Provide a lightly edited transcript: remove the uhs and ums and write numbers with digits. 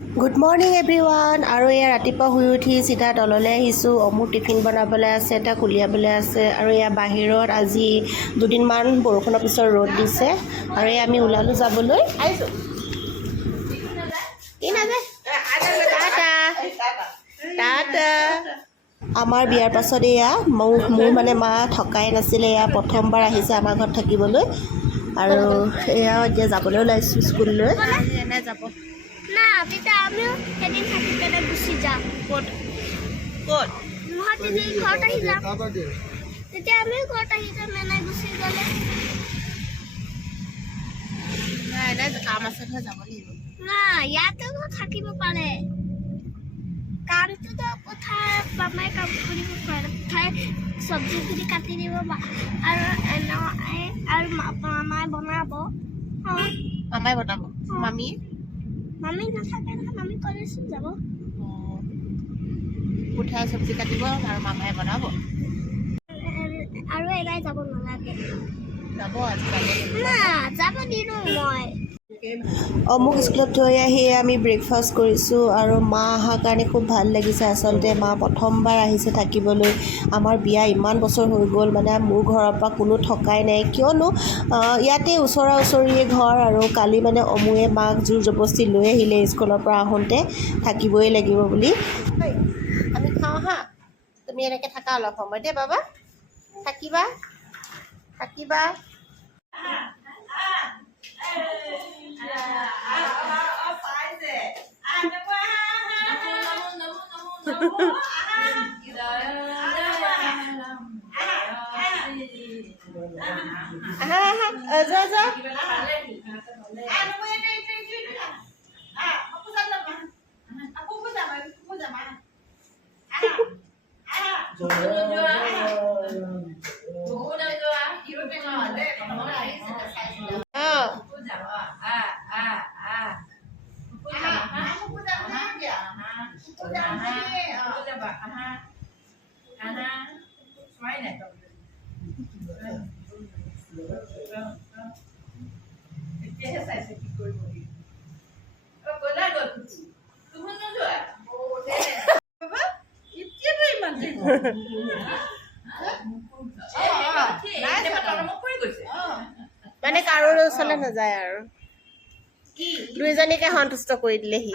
Good morning everyone. আৰু এয়া ৰাতিপুৱা শুই উঠি চিধা তললৈ আহিছোঁ। অমুক টিফিন বনাবলৈ আছে, তাক উলিয়াবলৈ আছে। আৰু এয়া বাহিৰত আজি দুদিনমান বৰষুণৰ পিছত ৰ'দ দিছে। আৰু এয়া আমি ওলালোঁ যাবলৈ। আহিছোঁ আমাৰ বিয়াৰ পাছত এয়া মোৰ মানে মা থকাই নাছিলে, এয়া প্ৰথমবাৰ আহিছে আমাৰ ঘৰত থাকিবলৈ। আৰু এয়া এতিয়া যাবলৈ ওলাইছোঁ স্কুললৈ। এনে যাব না তেতিয়া আমিও এদিন থাকি পেলাই গুচি যাম। ক'ত ক'ত নহয় তেতিয়া ঘৰত আহি যাম। তেতিয়া আমিও ঘৰত আহি যাম এনে গুচি গ'লে। এনে কাম আছে নহয়, যাব লাগিব। না ইয়াতেও থাকিব পাৰে। কামটোতো পথাৰ মামাই কাম কৰিব পাৰে। পথাৰ চব্জিখিনি কাটি দিব আৰু আৰু মামাই বনাব। মামাই বনাব। মামী নাথাকে নহয়, মামী কলেজ যাব। পথাৰ চব্জি কাটিব আৰু মামাই বনাব। আৰু এবাৰ যাব নালাগে। যাব আজিকালি না যাব দিলোঁ মই। অমুক স্কুলত থৈ আহি আমি ব্ৰেকফাষ্ট কৰিছোঁ। আৰু মা অহাৰ কাৰণে খুব ভাল লাগিছে। আচলতে মা প্ৰথমবাৰ আহিছে থাকিবলৈ। আমাৰ বিয়া ইমান বছৰ হৈ গ'ল, মানে মোৰ ঘৰৰ পৰা কোনো থকাই নাই, কিয়নো ইয়াতে ওচৰীয়ে ঘৰ। আৰু কালি মানে অমুৱে মাক জোৰ জবস্তি লৈ আহিলে স্কুলৰ পৰা আহোঁতে, থাকিবই লাগিব বুলি। আমি খাওঁ হা, তুমি এনেকৈ থাকা অলপ সময় দেই বাবা, থাকিবা। যোৱা মানে কাৰো ওচৰলৈ নাযায় আৰু দুইজনীকে সন্তুষ্ট কৰি দিলেহি।